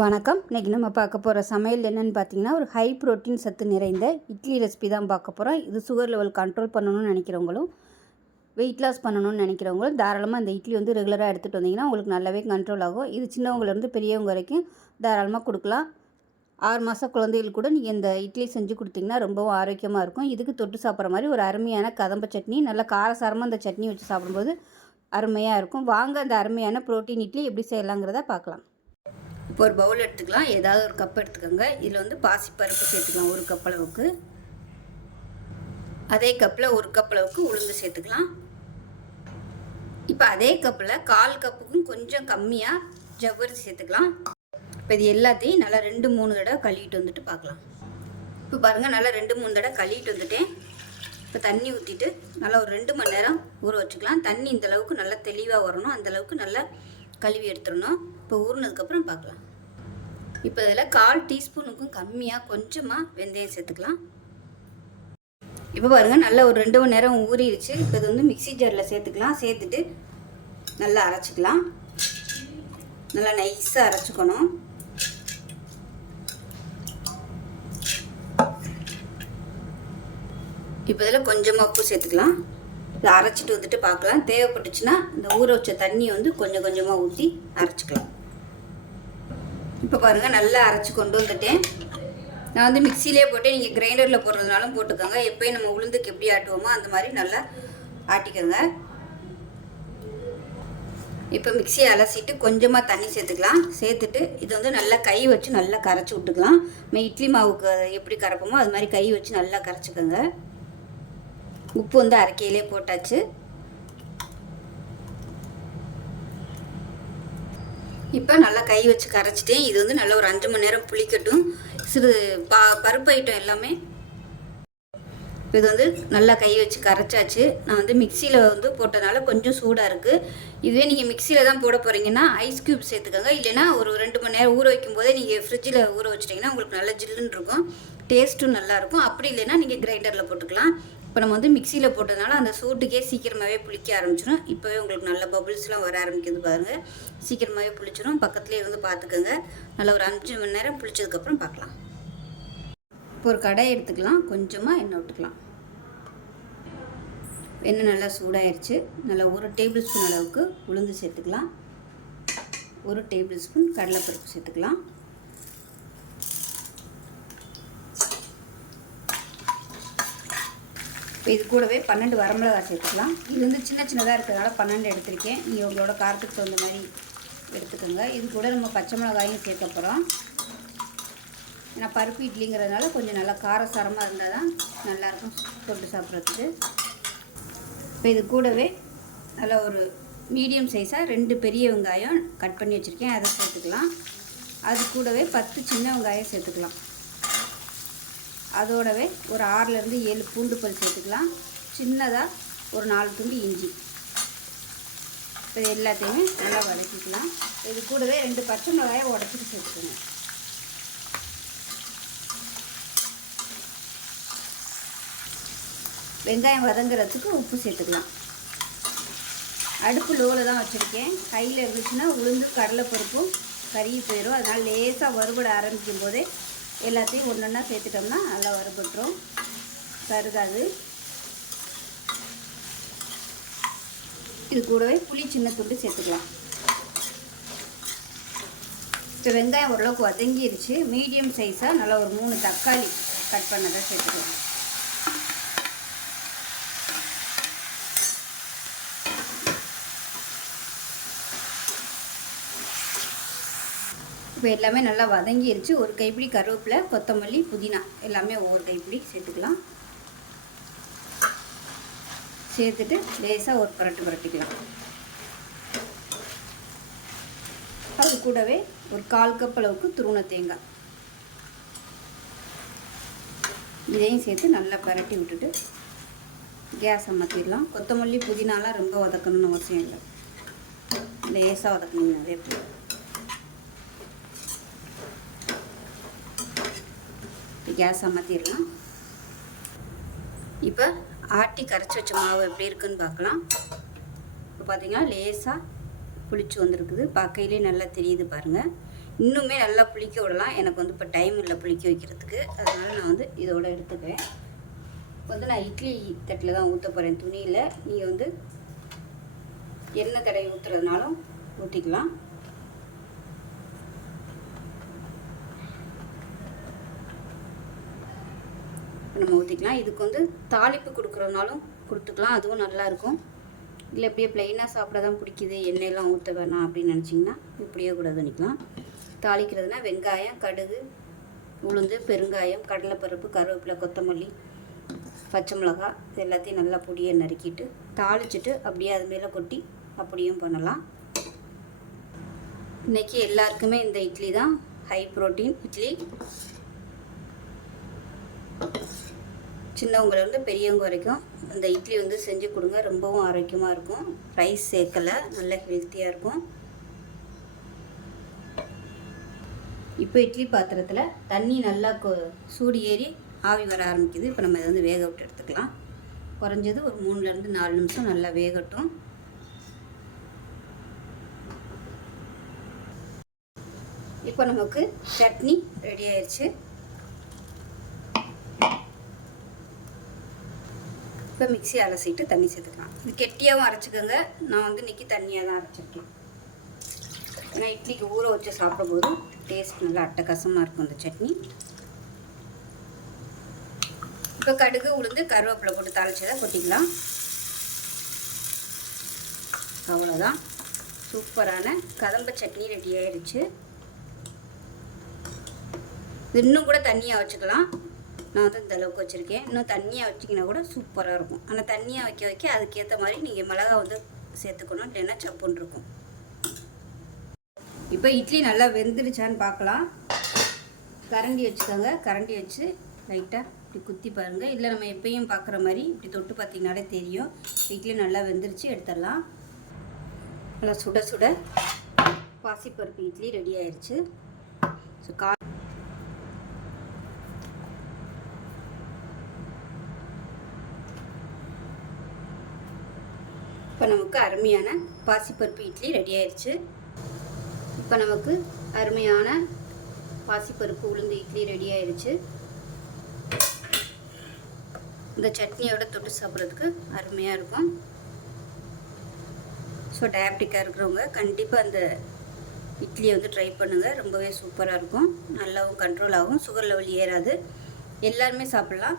வணக்கம். இன்றைக்கி நம்ம பார்க்க போகிற சமையல் என்னென்னு பார்த்தீங்கன்னா ஒரு ஹை புரோட்டீன் சத்து நிறைந்த இட்லி ரெசிபி தான் பார்க்க போகிறோம் இது சுகர் லெவல் கண்ட்ரோல் பண்ணணும்னு நினைக்கிறவங்களும் வெயிட் லாஸ் பண்ணணும்னு நினைக்கிறவங்களும் தாராளமாக இந்த இட்லி வந்து ரெகுலராக எடுத்துகிட்டு வந்தீங்கன்னா உங்களுக்கு நல்லாவே கண்ட்ரோல் ஆகும். இது சின்னவங்கலேருந்து பெரியவங்க வரைக்கும் தாராளமாக கொடுக்கலாம். ஆறு மாத குழந்தைகள் கூட நீங்கள் இந்த இட்லி செஞ்சு கொடுத்தீங்கன்னா ரொம்பவும் ஆரோக்கியமாக இருக்கும். இதுக்கு தொட்டு சாப்பிட்ற மாதிரி ஒரு அருமையான கதம்ப சட்னி நல்லா காரசாரமாக அந்த சட்னி வச்சு சாப்பிடும்போது அருமையாக இருக்கும். வாங்க அந்த அருமையான ப்ரோட்டீன் இட்லி எப்படி செய்யலாங்கிறத பார்க்கலாம். இப்போ ஒரு பவுல் எடுத்துக்கலாம். ஏதாவது ஒரு கப் எடுத்துக்கோங்க. இதில் வந்து பாசிப்பருப்பு சேர்த்துக்கலாம் ஒரு கப் அளவுக்கு. அதே கப்பில் ஒரு கப் அளவுக்கு உளுந்து சேர்த்துக்கலாம். இப்போ அதே கப்பில் கால் கப்புக்கும் கொஞ்சம் கம்மியாக ஜவ்வரிசி சேர்த்துக்கலாம். இப்போ இது எல்லாத்தையும் நல்லா ரெண்டு மூணு தடவை கழுவிட்டு வந்துட்டு பார்க்கலாம். இப்போ பாருங்கள் நல்லா ரெண்டு மூணு தடவை கழுவிட்டு வந்துட்டேன். இப்போ தண்ணி ஊற்றிட்டு நல்லா ஒரு ரெண்டு மணி நேரம் ஊற வச்சுக்கலாம். தண்ணி இந்த அளவுக்கு நல்லா தெளிவாக வரணும். அந்தளவுக்கு நல்லா கழுவி எடுத்துடணும். இப்போ ஊறினதுக்கப்புறம் பார்க்கலாம். இப்போ இதில் கால் டீஸ்பூனுக்கும் கம்மியாக கொஞ்சமாக வெந்தயம் சேர்த்துக்கலாம். இப்போ பாருங்கள் நல்லா ஒரு ரெண்டு மணி நேரம் ஊறிடுச்சு. இப்போ இது வந்து மிக்சி ஜாரில் சேர்த்துக்கலாம். சேர்த்துட்டு நல்லா அரைச்சிக்கலாம். நல்லா நைஸாக அரைச்சிக்கணும். இப்போ இதில் கொஞ்சமாக உப்பு சேர்த்துக்கலாம். இதை அரைச்சிட்டு வந்துட்டு பார்க்கலாம். தேவைப்பட்டுச்சுன்னா இந்த ஊற வச்ச தண்ணியை வந்து கொஞ்சம் கொஞ்சமாக ஊற்றி அரைச்சிக்கலாம். இப்போ பாருங்கள் நல்லா அரைச்சி கொண்டு வந்துட்டேன். நான் வந்து மிக்சிலே போட்டு நீங்கள் கிரைண்டரில் போடுறதுனாலும் போட்டுக்கோங்க. எப்போயும் நம்ம உளுந்துக்கு எப்படி ஆட்டுவோமோ அந்த மாதிரி நல்லா ஆட்டிக்கோங்க. இப்போ மிக்சியை அலசிட்டு கொஞ்சமாக தண்ணி சேர்த்துக்கலாம். சேர்த்துட்டு இது வந்து நல்லா கை வச்சு நல்லா கரைச்சி விட்டுக்கலாம். நம்ம இட்லி மாவுக்கு எப்படி கரைப்போமோ அது மாதிரி கை வச்சு நல்லா கரைச்சிக்கோங்க. உப்பு வந்து அரைக்கையிலே போட்டாச்சு. இப்போ நல்லா கை வச்சு கரைச்சிட்டேன் இது வந்து நல்லா ஒரு அஞ்சு மணி நேரம் புளிக்கட்டும். சிறு பா பருப்பு ஐட்டம் எல்லாமே இது வந்து நல்லா கை வச்சு கரைச்சாச்சு. நான் வந்து மிக்சியில் வந்து போட்டதுனால கொஞ்சம் சூடாக இருக்குது இதுவே நீங்கள் மிக்சியில் தான் போட போகிறீங்கன்னா ஐஸ் க்யூப் சேர்த்துக்கோங்க. இல்லைனா ஒரு ரெண்டு மணி நேரம் ஊற வைக்கும் போதே நீங்கள் ஃப்ரிட்ஜில் ஊற வச்சிட்டிங்கன்னா உங்களுக்கு நல்லா ஜில்லுன்னு இருக்கும். டேஸ்ட்டும் நல்லாயிருக்கும் அப்படி இல்லைன்னா நீங்கள் கிரைண்டரில் போட்டுக்கலாம். இப்போ நம்ம வந்து மிக்சியில் போட்டதுனால அந்த சூட்டுக்கே சீக்கிரமாகவே புளிக்க ஆரம்பிச்சிடும் இப்போவே உங்களுக்கு நல்ல பபுள்ஸ்லாம் வர ஆரம்பிக்குது பாருங்கள் சீக்கிரமாகவே புளிச்சிடும் பக்கத்துலேயே வந்து பார்த்துக்கோங்க நல்லா ஒரு அஞ்சு மணி நேரம் புளிச்சதுக்கப்புறம் பார்க்கலாம் இப்போ ஒரு கடை எடுத்துக்கலாம். கொஞ்சமாக எண்ணெய் விட்டுக்கலாம். எண்ணெய் நல்லா சூடாயிருச்சு. நல்லா ஒரு டேபிள் ஸ்பூன் அளவுக்கு உளுந்து சேர்த்துக்கலாம். ஒரு டேபிள் ஸ்பூன் கடலைப்பருப்பு சேர்த்துக்கலாம். இப்போ இது கூடவே பன்னெண்டு வரமிளகாய் சேர்த்துக்கலாம். இது வந்து சின்ன சின்னதாக இருக்கிறதால பன்னெண்டு எடுத்திருக்கேன். நீங்கள் உங்களோட காரத்துக்கு தகுந்த மாதிரி எடுத்துக்கோங்க. இது கூட நம்ம பச்சை மிளகாயும் சேர்க்க போகிறோம் ஏன்னா பருப்பு இட்லிங்கிறதுனால கொஞ்சம் நல்லா காரசாரமாக இருந்தால் தான் நல்லாயிருக்கும் தொட்டு சாப்பிட்றதுக்கு. இப்போ இது கூடவே நல்லா ஒரு மீடியம் சைஸாக ரெண்டு பெரிய வெங்காயம் கட் பண்ணி வச்சுருக்கேன். அதை சேர்த்துக்கலாம். அது கூடவே பத்து சின்ன வெங்காயம் சேர்த்துக்கலாம். அதோடவே ஒரு ஆறுலேருந்து ஏழு பூண்டு பல் சேர்த்துக்கலாம் சின்னதாக ஒரு நாலு துண்டு இஞ்சி. இது எல்லாத்தையுமே நல்லா வதக்கிக்கலாம். இது கூடவே ரெண்டு பச்சை மிளகாயை உடச்சிட்டு சேர்த்துக்கோங்க. வெங்காயம் வதங்குறதுக்கு உப்பு சேர்த்துக்கலாம். அடுப்பு லோவில் தான் வச்சுருக்கேன். கையில் இருந்துச்சுன்னா உளுந்து கடலைப்பருப்பும் கருகி போயிடும் அதனால் லேசாக வறுபட ஆரம்பிக்கும் போதே எல்லாத்தையும் ஒன்று ஒன்றா சேர்த்துட்டோம்னா நல்லா வறுபட்டுரும். கருகாது. இது கூடவே புளி சின்ன துண்டு சேர்த்துக்கலாம். இப்போ வெங்காயம் ஓரளவுக்கு வதங்கிருச்சு. மீடியம் சைஸாக நல்லா ஒரு மூணு தக்காளி கட் பண்ணதை சேர்த்துக்கலாம். இப்போ எல்லாமே நல்லா வதங்கிருச்சு. ஒரு கைப்பிடி கருவேப்பிலை கொத்தமல்லி புதினா. எல்லாமே ஒவ்வொரு கைப்பிடி சேர்த்துக்கலாம். சேர்த்துட்டு லேசாக ஒரு புரட்டு புரட்டிக்கலாம். அது கூடவே ஒரு கால் கப் அளவுக்கு துருவண தேங்காய். இதையும் சேர்த்து நல்லா பரட்டி விட்டுட்டு கேஸை மாற்றிடலாம் கொத்தமல்லி புதினாலாம் ரொம்ப வதக்கணும்னு அவசியம் இல்லை. லேசாக வதக்கணுங்கனாவே போதும் கேஸ் அமர்த்திடலாம் இப்போ ஆட்டி கரைச்சி வச்ச மாவு எப்படி இருக்குன்னு பார்க்கலாம். இப்போ பார்த்தீங்கன்னா லேசாக புளிச்சு வந்திருக்குது. பார்க்கையிலே நல்லா தெரியுது பாருங்கள் இன்னுமே நல்லா புளிக்க விடலாம். எனக்கு வந்து இப்போ டைம் இல்லை புளிக்க வைக்கிறதுக்கு. அதனால் நான் வந்து இதோட எடுத்துக்கிறேன். இப்போ வந்து நான் இட்லி தட்டில் தான் ஊற்ற போகிறேன் துணியில் நீங்கள் வந்து எண்ணெய் தடவை ஊற்றுறதுனாலும் ஊற்றிக்கலாம் நம்ம ஊற்றிக்கலாம் இதுக்கு வந்து தாளிப்பு கொடுக்குறதுனாலும் கொடுத்துக்கலாம். அதுவும் நல்லாயிருக்கும் இல்லை இப்படியே ப்ளைனாக சாப்பிட தான் பிடிக்குது. எண்ணெயெல்லாம் ஊற்ற வேணாம் அப்படின்னு நினச்சிங்கன்னா இப்படியே கூட பண்ணிக்கலாம். தாளிக்கிறதுனா வெங்காயம் கடுகு உளுந்து பெருங்காயம் கடலைப்பருப்பு கருவேப்பிலை கொத்தமல்லி பச்சை மிளகாய் இது எல்லாத்தையும் நல்லா பொடியை நறுக்கிட்டு தாளிச்சிட்டு அப்படியே அது மேலே கொட்டி அப்படியும் பண்ணலாம். இன்றைக்கி எல்லாருக்குமே இந்த இட்லி தான். High protein idli. சின்னவங்கலேருந்து பெரியவங்க வரைக்கும் இந்த இட்லி வந்து செஞ்சு கொடுங்க. ரொம்பவும் ஆரோக்கியமாக இருக்கும். ரைஸ் சேர்க்கலை. நல்ல ஹெல்த்தியாக இருக்கும். இப்போ இட்லி பாத்திரத்தில் தண்ணி நல்லா கொ சூடு ஏறி ஆவி வர ஆரம்பிக்குது. இப்போ நம்ம இதை வந்து வேக விட்டு எடுத்துக்கலாம். குறைஞ்சது ஒரு மூணுலேருந்து நாலு நிமிஷம் நல்லா வேகட்டும். இப்போ நமக்கு சட்னி ரெடி ஆயிடுச்சு இப்போ மிக்சி அலசிட்டு தண்ணி சேர்த்துக்கலாம். இது கெட்டியாகவும் அரைச்சிக்கோங்க. நான் வந்து இன்றைக்கி தண்ணியாக தான் அரைச்சிருக்கேன். ஏன்னா இட்லிக்கு ஊற வச்சு சாப்பிடும்போது டேஸ்ட் நல்லா அட்டகாசமாக இருக்கும் இந்த சட்னி. இப்போ கடுகு உளுந்து கருவேப்பிலை போட்டு தாளிச்சதை கொட்டிக்கலாம். அவ்வளோதான் சூப்பரான கதம்ப சட்னி ரெடி ஆயிடுச்சு இன்னும் கூட தண்ணியாக வச்சுக்கலாம். நான் வந்து இந்த அளவுக்கு வச்சுருக்கேன். இன்னும் தண்ணியாக வச்சிங்கன்னா கூட சூப்பராக இருக்கும். ஆனால் தண்ணியாக வைக்க வைக்க அதுக்கேற்ற மாதிரி நீங்கள் மிளகா வந்து சேர்த்துக்கணும். இல்லைன்னா சப்புன்னு இருக்கும். இப்போ இட்லி நல்லா வெந்துடுச்சான்னு பார்க்கலாம். கரண்டி வச்சுக்கோங்க. கரண்டி வச்சு லைட்டாக இப்படி குத்தி பாருங்கள் இல்லை நம்ம எப்பயும் பார்க்குற மாதிரி இப்படி தொட்டு பார்த்திங்கனாலே தெரியும். இட்லி நல்லா வெந்துருச்சு எடுத்துடலாம். நல்லா சுட சுட பாசிப்பருப்பு இட்லி ரெடி ஆயிடுச்சு ஸோ கா இப்போ நமக்கு அருமையான பாசிப்பருப்பு இட்லி ரெடி ஆயிடுச்சு இப்போ நமக்கு அருமையான பாசிப்பருப்பு உளுந்து இட்லி ரெடி ஆயிடுச்சு இந்த சட்னியோட தொட்டு சாப்பிட்றதுக்கு அருமையாக இருக்கும். ஸோ டயபெட்டிக்காக இருக்கிறவங்க கண்டிப்பாக அந்த இட்லியை வந்து ட்ரை பண்ணுங்கள் ரொம்பவே சூப்பராக இருக்கும். நல்லாவும் கண்ட்ரோல் ஆகும். சுகர் லெவல் ஏறாது. எல்லாருமே சாப்பிட்லாம்.